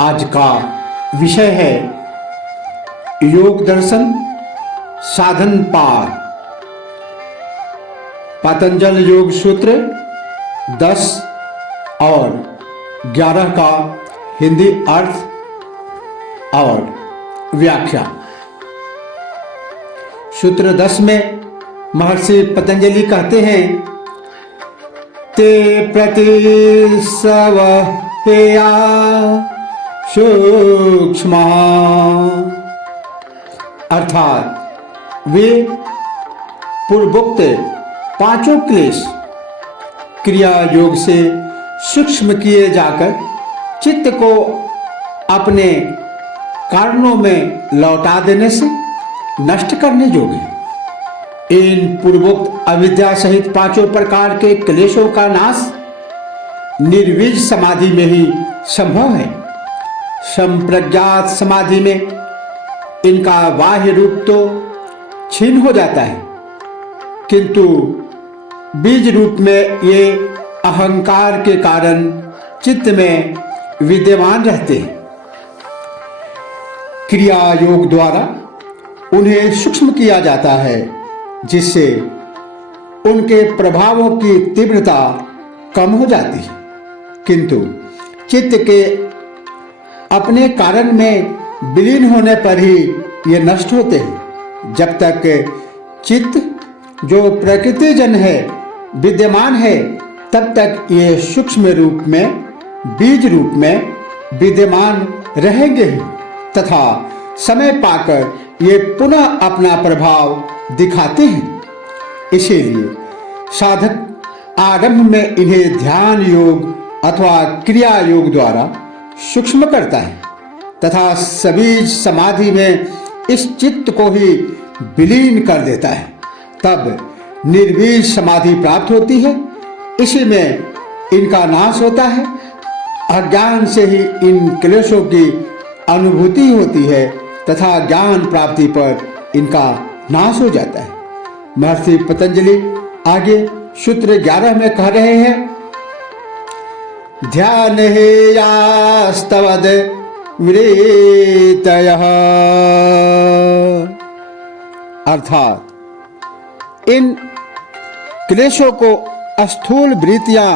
आज का विषय है योग दर्शन साधन पार। पतंजल योग सूत्र 10 और 11 का हिंदी अर्थ और व्याख्या। सूत्र 10 में महर्षि पतंजलि कहते हैं, ते प्रति सव हेया सूक्ष्म, अर्थात वे पूर्वोक्त पांचों क्लेश क्रिया योग से सूक्ष्म किए जाकर चित्त को अपने कारणों में लौटा देने से नष्ट करने योग्य। इन पूर्वोक्त अविद्या सहित पांचों प्रकार के क्लेशों का नाश निर्वीज समाधि में ही संभव है। संप्रज्ञात समाधि में इनका बाह्य रूप तो क्षीण हो जाता है, किंतु बीज रूप में ये अहंकार के कारण चित्त में विद्यमान रहते हैं। क्रिया योग द्वारा उन्हें सूक्ष्म किया जाता है, जिससे उनके प्रभावों की तीव्रता कम हो जाती है, किंतु चित्त के अपने कारण में विलीन होने पर ही ये नष्ट होते हैं। जब तक चित्त जो प्रकृति जन है विद्यमान है, तब तक ये सूक्ष्म रूप में बीज रूप में विद्यमान रहेंगे ही, तथा समय पाकर ये पुनः अपना प्रभाव दिखाते हैं। इसीलिए साधक आरंभ में इन्हें ध्यान योग अथवा क्रिया योग द्वारा सूक्ष्म करता है तथा सबीज समाधि में इस चित्त को ही विलीन कर देता है। तब निर्बीज समाधि प्राप्त होती है। इसी में इनका नाश होता है। अज्ञान से ही इन क्लेशों की अनुभूति होती है तथा ज्ञान प्राप्ति पर इनका नाश हो जाता है। महर्षि पतंजलि आगे सूत्र 11 में कह रहे हैं, ध्यान हेयास्तवद वृत्तयः, अर्थात इन क्लेशों को स्थूल वृत्तियां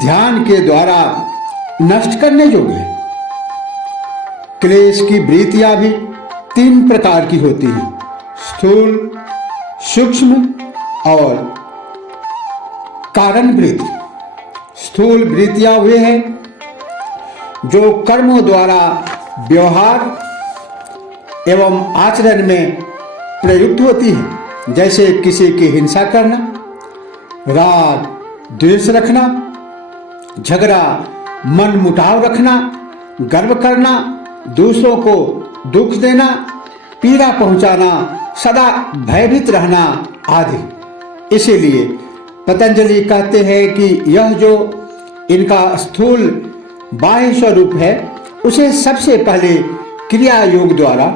ध्यान के द्वारा नष्ट करने योग्य है। क्लेश की वृत्तियां भी 3 प्रकार की होती हैं, स्थूल, सूक्ष्म और कारण वृत्ति। स्थूल वृत्तियां वे हैं जो कर्मों द्वारा व्यवहार एवं आचरण में प्रयुक्त होती है, जैसे किसी की हिंसा करना, राग द्वेष रखना, झगड़ा मन मुटाव रखना, गर्व करना, दूसरों को दुख देना, पीड़ा पहुंचाना, सदा भयभीत रहना आदि। इसीलिए पतंजलि कहते हैं कि यह जो इनका स्थूल बाह्य स्वरूप है, उसे सबसे पहले क्रिया योग द्वारा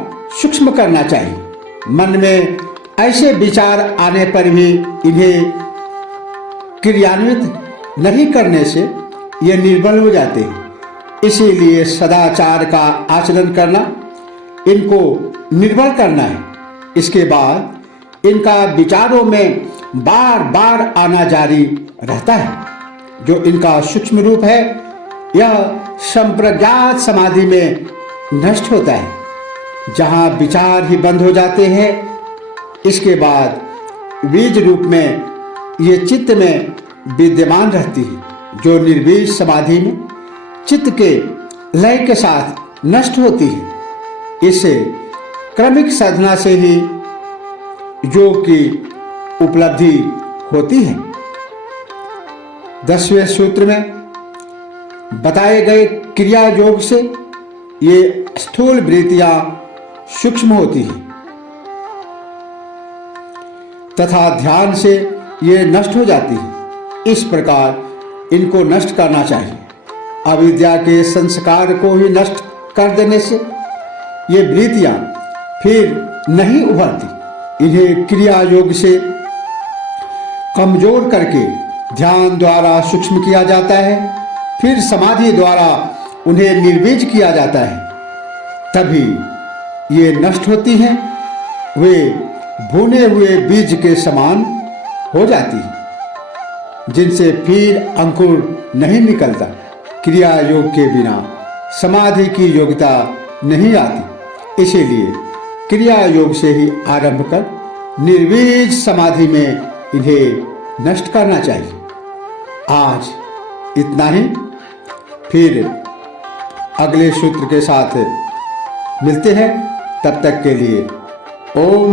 सूक्ष्म करना चाहिए। मन में ऐसे विचार आने पर भी इन्हें क्रियान्वित नहीं करने से ये निर्बल हो जाते हैं। इसीलिए सदाचार का आचरण करना, इनको निर्बल करना है। इसके बाद इनका विचारों में बार बार आना जारी रहता है। जो इनका सूक्ष्म रूप है, यह संप्रज्ञात समाधि में नष्ट होता है, जहाँ विचार ही बंद हो जाते हैं। इसके बाद बीज रूप में ये चित्त में विद्यमान रहती है, जो निर्बीज समाधि में चित्त के लय के साथ नष्ट होती है। इसे क्रमिक साधना से ही योग की उपलब्धि होती है। 10वें सूत्र में बताए गए क्रिया योग से ये स्थूल वृत्तियां सूक्ष्म होती हैं तथा ध्यान से ये नष्ट हो जाती है। इस प्रकार इनको नष्ट करना चाहिए। अविद्या के संस्कार को ही नष्ट कर देने से ये वृत्तियां फिर नहीं उभरती। इन्हें क्रिया योग से कमजोर करके ध्यान द्वारा सूक्ष्म किया जाता है। फिर समाधि द्वारा उन्हें निर्बीज किया जाता है, तभी ये नष्ट होती हैं। वे भुने हुए बीज के समान हो जाती हैं, जिनसे फिर अंकुर नहीं निकलता। क्रिया योग के बिना समाधि की योग्यता नहीं आती, इसीलिए क्रिया योग से ही आरंभ कर निर्बीज समाधि में इन्हें नष्ट करना चाहिए। आज इतना ही, फिर अगले सूत्र के साथ मिलते हैं। तब तक के लिए ओम